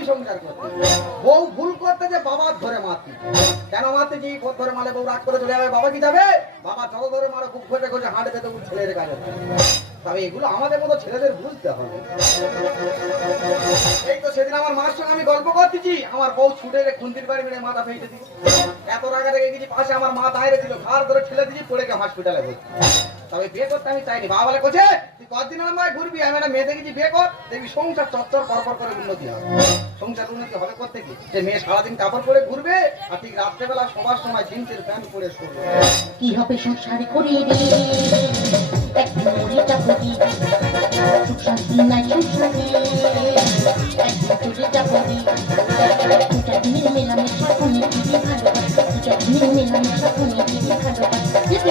আমি সংসার করতে বউ ভুল করতে যে বাবা ধরে মারতি কেন মারতে ধরে মালে বউ রাগ করে চলে যাবে, বাবা কি যাবে? বাবা যত ধরে মারো খুব খোঁজে খোঁজে হাঁটে যেতে ছেলের কাছে তবে এগুলো আমাদের মতো ছেলেদের বুঝতে হবে। এই তো সেদিন আমার মার সঙ্গে আমি গল্প করতেছি। আমার বউ ছুটে এলে খুন্তির বাড়ি মেরে মাথা ফেটে দিচ্ছে এত রাগা রেগে গেছি পাশে আমার মা দাঁড়িয়ে ছিল, ঘাড় ধরে ঠেলে দিয়েছি, পড়ে গিয়ে হসপিটালে ভর্তি। তবে বিয়ে করতে আমি চাইনি। বাবা বলে, কোচে, তুই কতদিন আমার ঘুরবি? আমি একটা মেয়ে দেখেছি বিয়ে কর, দেখবি সংসার চত্বর পরপর করে উন্নতি হবে। সংসার উন্নতি হবে করতে কি? যে মেয়ে সারাদিন কাপড় পরে ঘুরবে, আর ঠিক রাত্রেবেলা সবার সময় জিন্সের প্যান্ট পরে শোবে। কি হবে সংসারে করে একদিন মরে যাব সুখ শান্তি নাই চলে যাব রে দুটা দিনের মেলামেশা কোনে ভালোবাসা যেতে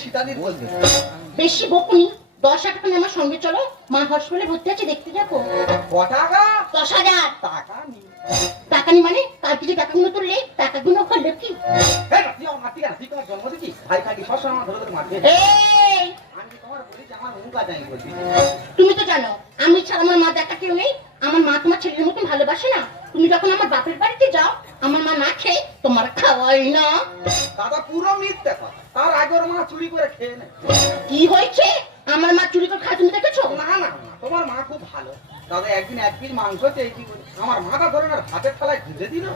সীতাদির বেশি বকুনি দশ হাজার টাকা আমার সঙ্গে চলো মা হসপিটালে ভর্তি আছে দেখতে যাব ক টাকা দশ হাজার। টাকা নেই টাকা নি মানে? কালকে যে টাকাগুলো তুললে টাকাগুলো করলে কি তুমি তো তুই ওর মা চুরি করে খেয়ে নেয়। কি হয়েছে? আমার মা চুরি করে খায় তুমি দেখেছ? না না, তোমার মা খুব ভালো। দাদা একদিন এক পিস মাংস চেয়েছি আমার মাথা ধরে না হাতের থালায় ঘুরে দিল।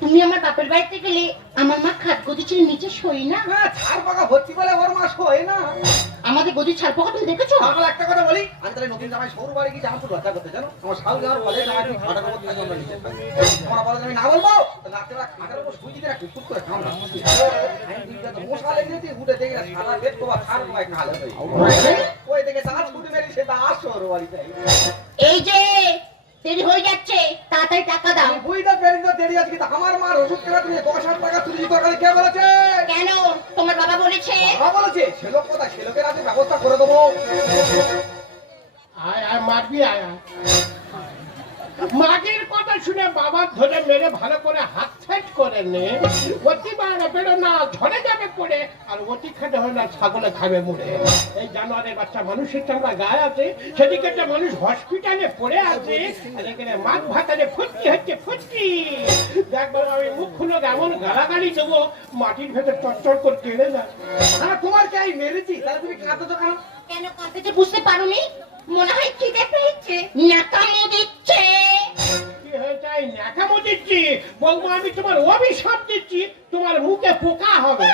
তুমি আমার বাপের বাড়িতে গেলে আমার মা খাট গদি নিচে শোয় না? হ্যাঁ ছাড় পাকা ভর্তি বলে ওর মা শোয় না। আমাদের গদি ছাড় পোকা তুমি দেখেছ? একটা কথা বলি আমি তাহলে নতুন জামাই সৌর বাড়ি গিয়ে আমার লজ্জা করতে জানো? আমার শাল যাওয়ার ফলে জামাই তুমি উপর থাকে আমরা নিচে আমার বলে আমি না বলব তো রাত্রেবেলা খাটার উপর শুয়ে দিকে না কুকুর করে খাম না। আমি মশা লেগে উঠে দেখি সারা বেড কোবা ছাড় হালে ওই দেখে দাঁত এই যে দেরি হয়ে যাচ্ছে তাড়াতাড়ি টাকা দাও। বুঝতে পেরে তো দেরি আজকে তো আমার মার ওষুধ কেনা তুমি দশ হাজার টাকা তুলি তরকারি কে বলেছে কেন? তোমার বাবা বলেছে। বাবা বলেছে সে লোক কোথায়? সে লোকের আছে ব্যবস্থা করে দেবো। আয় আয় মারবি আয় মাটির কথা শুনে বাবা ধরে মেরে ভালো করে হাত সেট করে নে। অতি মারা বেরো না ঝরে যাবে পড়ে আর অতি খেতে হয় না ছাগলে খাবে মুড়ে এই জানোয়ারের বাচ্চা মানুষের চামড়া গায়ে আছে সেদিকে একটা মানুষ হসপিটালে পড়ে আছে আর এখানে মাছ ভাতারে ফুটকি হচ্ছে ফুটকি দেখবার আমি মুখ খুলে এমন গালাগালি দেবো মাটির ভেতর চটচট করে কেড়ে যায় হ্যাঁ তোমার কে আমি মেরেছি? তাহলে তুমি কাঁদছো কেন? কেন কাঁদতে বুঝতে পারোনি? মনে হয় বৌমা আমি তোমার অভিশাপ দিচ্ছি তোমার মুখে পোকা হবে।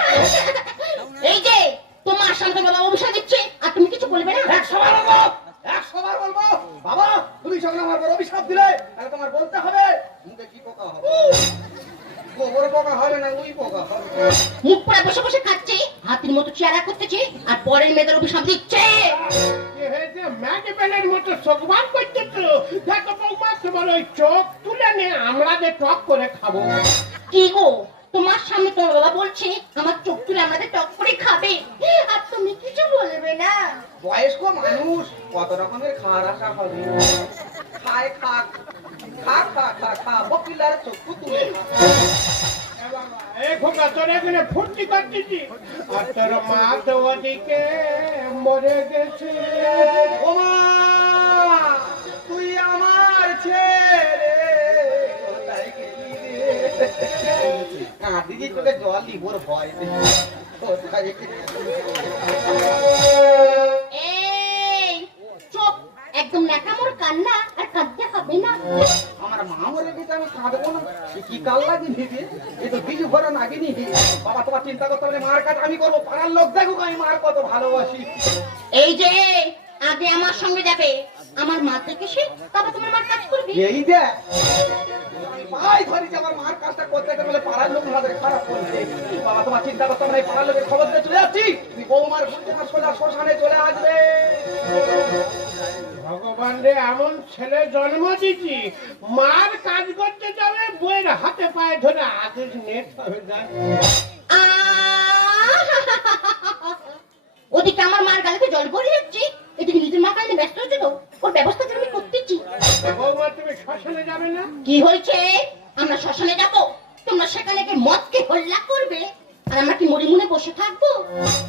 এই যে তোমার সামনে বাবা অভিশাপ দিচ্ছে আর তুমি কিছু বলবে না? একশো বার বলব একশো বার বলব। বাবা তুমি সঙ্গে আমার বড় অভিশাপ দিলে তাহলে তোমার বলতে হবে মুখে কি পোকা হবে? গোবর পোকা হবে না উই পোকা হবে? মুখ পড়ে বসে বসে খাচ্ছে হাতির মতো চেহারা করতেছে আর পরের মেয়েদের অভিশাপ দিচ্ছে। কি হয়েছে ম্যাগি বেলের মতো চোখ বার করতে তো দেখো বৌমা তোমার ওই চোখ তুলে নে আমরা যে টক করে খাব। কি গো তোমার সামনে তোমার বাবা বলছে আমার চোখ তুলে আমাদের টক করে খাবে। আর তুমি কিছু বলবে না। বয়স্ক মানুষ কত রকমের খাওয়ার আশা হবে। খায় খা খা খা খা খা বকিলার চক্ষু তুলে খা। ফুর্তি করতেছি। আর তোর মা তো ওদিকে মরে গেছে। তুই আমার ছেলে তোকে জল দিব ওর ভয় একদম ন্যাকামোর কান্না আর কাঁদতে হবে না। আমার মা মরে গেছে আমি কাঁদবো না কি কাল লাগি নিবি এ তো বীজ ভরা নাকি বাবা তোমার চিন্তা করতে হবে মার কাজ আমি করব। পাড়ার লোক দেখুক আমি মার কত ভালোবাসি। এই যে আগে আমার সঙ্গে যাবে। আমার মা থেকে সে তবে তোমার মার কাজ করবে। এই যে ভাই ধরি যে আমার মার কাজটা করতে গেলে বলে পাড়ার লোক আমাদের খারাপ করছে। বাবা তোমার চিন্তা করতে হবে পাড়ার লোকের খবর দিয়ে চলে যাচ্ছি। বৌমার না সোজা শ্মশানে চলে আসবে। ভগবান রে এমন ছেলে জন্ম দিচ্ছি মার কাজ করতে যাবে বইয়ের হাতে পায়ে ধরে আদেশ নেট হবে ওদিকে আমার মার গালিতে জল পড়ে যাচ্ছে এদিকে নিজের মা ব্যস্ত হচ্ছে তো ওর ব্যবস্থা তুমি কি হয়েছে? আমরা শ্মশানে যাব তোমরা সেখানে গিয়ে মদকে হল্লা করবে আর আমরা কি মরি মুনে বসে থাকব?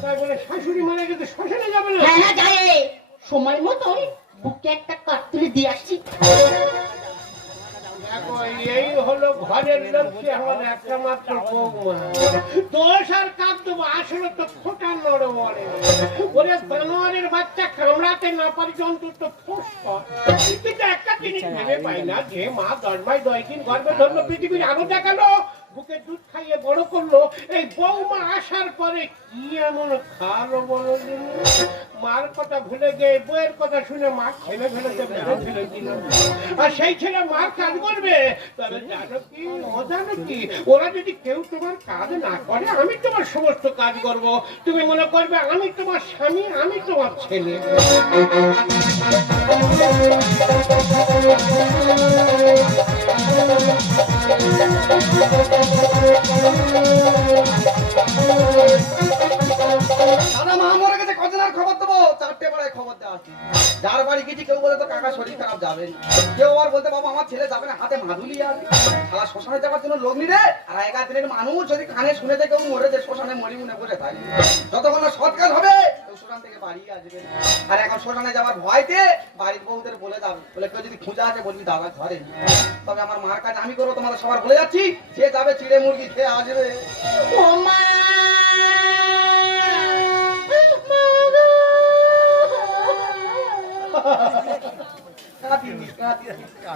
তাই বলে শাশুড়ি মারা গেছে শ্মশানে যাবে না? হ্যাঁ হ্যাঁ যাই। সময় মতন বুকে একটা কাঠ তুলে দিয়ে আর কাপ দেবো, আসলে তো ফোটা নড়ে মরে বাচ্চা কামড়াতে না পারি জন্তু তো একটা জিনিস ভেবে পাই না যে মা দশ মাস দশ দিন গর্ভে ধরলো, পৃথিবীর আলো দেখাল। বুকে দুধ খাইয়ে বড় করল, এই বৌমা আসার পরে কি এমন খালো বলো? মার কথা ভুলে গিয়ে বইয়ের কথা শুনে মা খেলে ফেলেছে মেরে ফেলে দিল। আর সেই ছেলে মার কাজ করবে? তবে জানো কি ও জানো কি? ওরা যদি কেউ তোমার কাজ না করে, আমি তোমার সমস্ত কাজ করব। তুমি মনে করবে, আমি তোমার স্বামী, আমি তোমার ছেলে। দাদা কেউ বলে তো কাকা শরীর খারাপ যাবে। কেউ আর বলতে বাবা আমার ছেলে যাবে না, হাতে মাদুলি আছে। সারা শ্মশানে যাওয়ার জন্য লোক নিরে আর এগার দিনের মানুষ যদি কানে শুনেছে কেউ মরেছে শ্মশানে মরি মনে বসে থাকে। যতক্ষণ না সৎ কাজ হবে বাড়ি আসবে। না। আর এখন শ্মশানে যাওয়ার ভয়তে বাড়ির বউদের বলে যাবে বলে কেউ যদি খুঁজে আছে বলবি দাদা ঘরে তবে আমার মার কাজ আমি করব তোমাদের সবার বলে যাচ্ছি যে যাবে চিড়ে মুরগি খেয়ে আসবে। ও মা।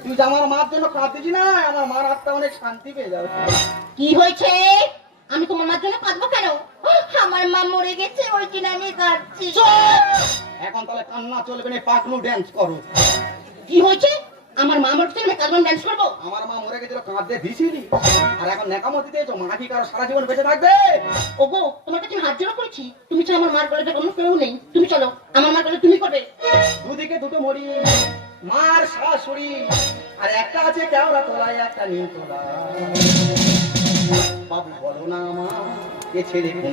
তুই আমার মার জন্য না আমার মার হাতটা অনেক শান্তি পেয়ে যাবে। কি হয়েছে? আমি তোমার মার জন্য কাঁদবো কেন? আমার মা মরে গেছে ওই কিনা আমি কাঁদছি। এখন তাহলে কান্না চলবে না পাকলু ড্যান্স করো। কি হয়েছে? আমার মা মরে গেছে আমি কাঁদবো ড্যান্স করব? আমার মা মরে গেছিল কাঁদতে দিছিলি আর এখন নেকামতি দিয়েছ মা কি কারও সারা জীবন বেঁচে থাকবে? ওগো তোমার কাছে আমি হাত জোড়া করেছি। তুমি ছাড়া আমার মার গলে অন্য কেউ নেই। তুমি চলো আমার মার গলে তুমি করবে। দুদিকে দুটো মরি মার শাশুড়ি আর একটা আছে কেওড়া তোলায় একটা নীল তোলা বাবু বলো না আমার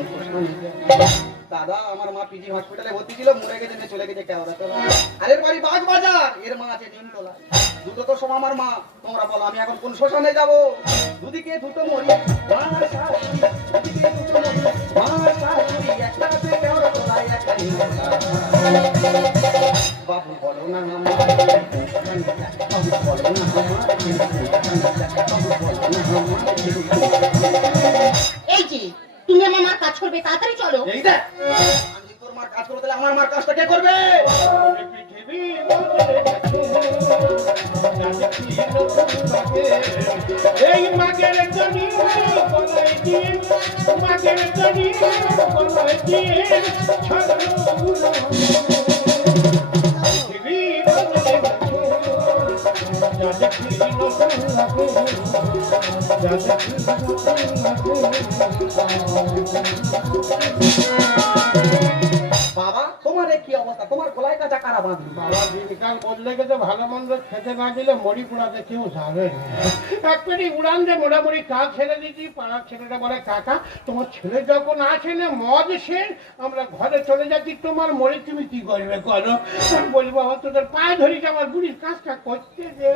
শ্মশানে যায়? দাদা, আমার মা পিজি হসপিটালে ভর্তি ছিল, মরে গেছে, নিয়ে চলে গেছে, কেওড়া তোলা আর এর বাগ বাজার এর মা আছে তো সব আমার মা। তোমরা বলো, আমি এখন কোন শ্মশানে যাব? দুদিকে দুটো মরি দুদিকে না বলো না বাবু, বলো না করবে তাড়াতাড়ি চলো এই দেখ আমি তোর মার কাজ করতে আমার মার কাজটা কে করবে। এই মাগের জনি গলায় দিয়ে মাগের জনি ছড়ানো উড়ো। পৃথিবী বদলে গেছে, কি নতুন লাগে। জানে কি নতুন লাগে। Thank you. গলায় কারা বাঁধলো? বাবা দিনকাল বদলে গেছে ভালো মন্দ খেতে না দিলে মরি পোড়াতে কেউ যাবে না। এক পেটি উড়ান যে মোটামুটি কাজ ছেড়ে দিচ্ছি পাড়ার ছেলেটা বলে কাকা তোমার ছেলে যখন আসে না মদ সেন আমরা ঘরে চলে যাচ্ছি তোমার মরে তুমি কি করবে করো আমি বলি বাবা তোদের পায়ে ধরিস আমার বুড়ির কাজটা করতে দে।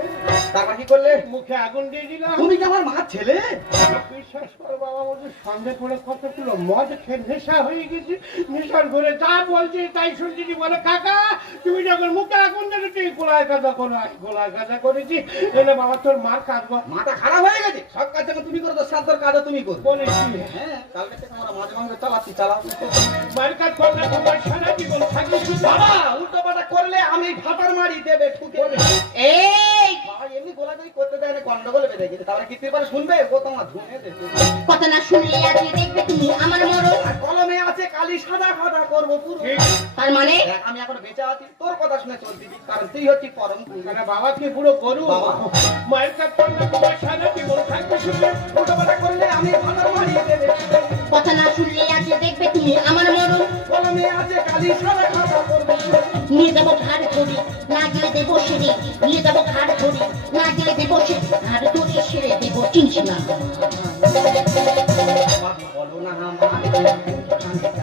তারপর কি করলে? মুখে আগুন দিয়ে দিলাম। তুমি কি আমার মার ছেলে? বিশ্বাস করো বাবা বলছে সন্দেহ করে কতগুলো মদ খেয়ে নেশা হয়ে গেছে নেশার ঘরে যা বলছে তাই শুনছি বলে কাকা তুমি যখন মুখে আগুন দেখে তুই গোলায় কাজা করো গোলায় কাজা করেছি। এলে বাবা তোর মার কাজ মাথা খারাপ হয়ে গেছে। সব কাজ যখন তুমি করো তো সান্তর কাজও তুমি করো। বলেছি। হ্যাঁ কালকে থেকে আমরা মাঝে মাঝে চালাচ্ছি চালাও। মার কাজ করলে তোমার সারা জীবন থাকি বাবা উল্টো পাল্টা করলে আমি ফাটার মারি দেবে ঠুকে। এই! এমনি গোলাগুলি করতে দেয় না, গন্ডগোল বেঁধে গেছে। তাহলে কি তিরপালে শুনবে? ও তোমার দেবে। কথা না শুনলে আজকে দেখবে তুমি? আমার মরণ। আছে কালি সাদা খাদা করব পুরো। ঠিক। তার মানে? আমি এখন বেঁচে আছি তোর কথা শুনে চলছি কারণ তুই হচ্ছিস পরম বাবা কি পুরো করু বাবা। মায়ের কাজ করলে তোমার সারা জীবন থাকবে শুনবে উল্টো পাল্টা করলে আমি ফাটার মারি দেবে। কথা না শুনলে আজকে দেখবে তুমি আমার মরণ। কলমে আছে কালি সাদা খাদা করব। নিয়ে যাব ঘাড় ধরি না গেলে দেবো সেরে নিয়ে যাব ঘাড় ধরি না গেলে দেবো সে ঘাড় ধরে সেরে দেবো চিনছি না। বলো না আমার।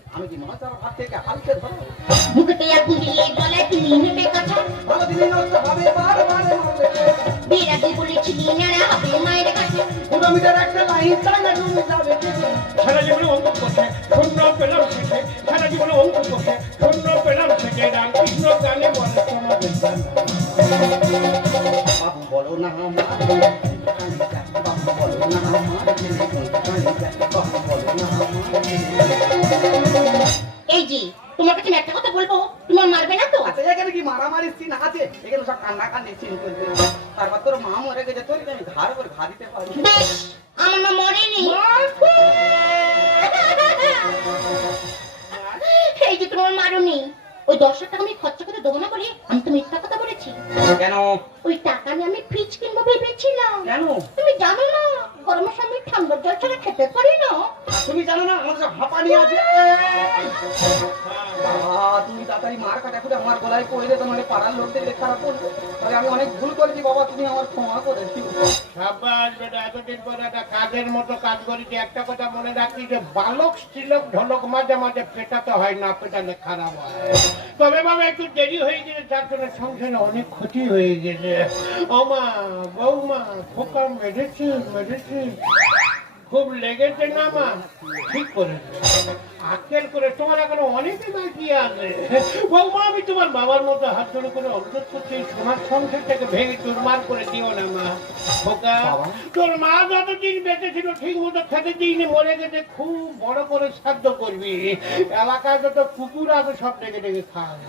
আমি কি মাছ ভাত থেকে হালকে ধরো আগুন দিয়ে গলায় তুমি নেবে কাছা ভালো জিনিস নষ্ট হবে বারবার আগে হবে মায়ের ঘাটে দুটো মিটার একটা লাইন না যাবে সারা জীবনে অঙ্ক করছে শূন্য পেলাম শেষে সারা জীবনে অঙ্ক করছে শূন্য পেলাম শেষে রামকৃষ্ণ গানে বলে তোমাদের গান। বাবু বলো না আমার বাবু বলো না আমার ছেলে বাবু বলো না আমার আছে সব কান্না কান্দি সিন তারপর তোর মা মরে গেছে তোর আমি ঘাড় করে ঘা দিতে পারি? আমার মা মরেনি। এই যে তোমার মারুনি ওই দশ টাকা আমি খরচা করে দেবো না বলে আমি তো মিথ্যা কথা বলেছি। কেন? ওই টাকা নিয়ে আমি ফ্রিজ কিনবো ভেবেছিলাম। কেন? তুমি জানো না গরমের সময় ঠান্ডা জল ছাড়া খেতে পারি না। তুমি জানো না আমাদের সব হাঁপানি আছে। বাবা, তুমি তাড়াতাড়ি মার কাটা করে আমার গলায় পড়লে তোমার পাড়ার লোকদের খারাপ করবে তবে আমি অনেক ভুল করেছি, বাবা, তুমি আমার ক্ষমা করে দিও। সাব্বাস বেটা, এতদিন পরে একটা কাজের মতো কাজ করেছি। একটা কথা মনে রাখি যে, বালক, স্ত্রীলোক, ঢোলক মাঝে মাঝে পেটাতে হয়, না পেটালে খারাপ হয়। তবে বাবা, একটু দেরি হয়ে গেছে তার জন্য সংসারে অনেক ক্ষতি হয়ে গেছে। ওমা বৌমা, খোকা, মেরেছে মেরেছে। খুব লেগেছে না মা ঠিক করে আকেল করে তোমার এখনও অনেকে বাকি আছে। বৌমা আমি তোমার বাবার মতো হাত ধরে করে অনুরোধ করছি সোনার সংসারটাকে ভেঙে চুরমার করে দিও না মা। খোকা তোর মা যতদিন বেঁচে ছিল ঠিক মতো খেতে দিইনি মরে গেছে খুব বড় করে সাধ্য করবি। এলাকায় যত কুকুর আছে সব ডেকে ডেকে খাওয়াবে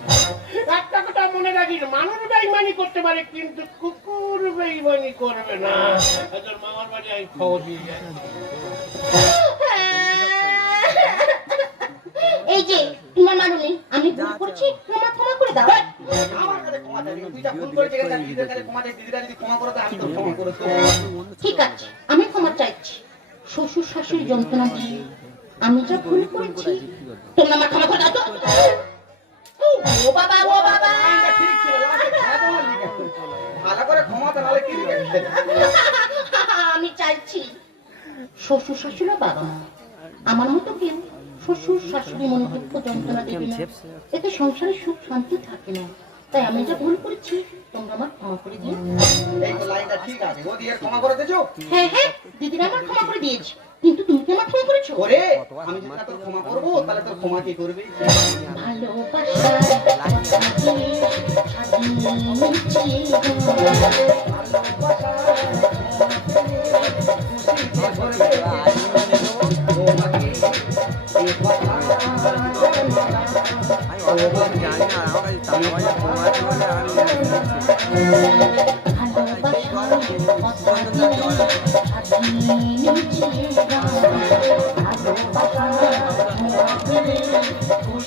একটা কথা মনে রাখিস মানুষ বেইমানি করতে পারে কিন্তু কুকুর বেইমানি করবে না। তোর মামার বাড়ি আমি খবর দিয়ে যাই এই যে তোমার মারুনি আমি ভুল করেছি? ক্ষমা ক্ষমা করে দাও। আমার কাছে ক্ষমা চাইবি না। তুই যা ভুল করেছিস এখানে দিদিদের কাছে ক্ষমা চাই দিদিরা যদি ক্ষমা করে দেয় আমি তোর ক্ষমা করে ঠিক আছে আমি ক্ষমা চাইছি। শ্বশুর শাশুড়ি যন্ত্রণা দিয়ে আমি যা ভুল করেছি তোমরা আমার ক্ষমা করে দাও তো। ও বাবা ও বাবা। ঠিক ছিল। ভালো করে ক্ষমা তো নাহলে কি আমি চাইছি শ্বশুর শাশুড়ি বাবা আমার মতো কেউ শ্বশুর শাশুড়ি মনে দুঃখ যন্ত্রণা দেবে না। এতে সংসারে সুখ শান্তি থাকে না। তাই আমি যা ভুল করেছি তোমরা আমার ক্ষমা করে দিও। হ্যাঁ হ্যাঁ দিদিরা আমার ক্ষমা করে দিয়েছে। কিন্তু তুমি কি আমার ক্ষমা করেছ? করে আমি যদি তোর ক্ষমা করব তাহলে তোর ক্ষমা কে করবি? জানি না আমার কাছে টাকা পয়সা কম আছে বলে আমি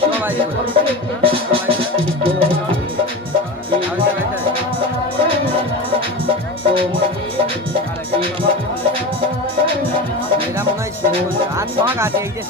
সবাই করে মনে হয় আর শখ আছে এই যে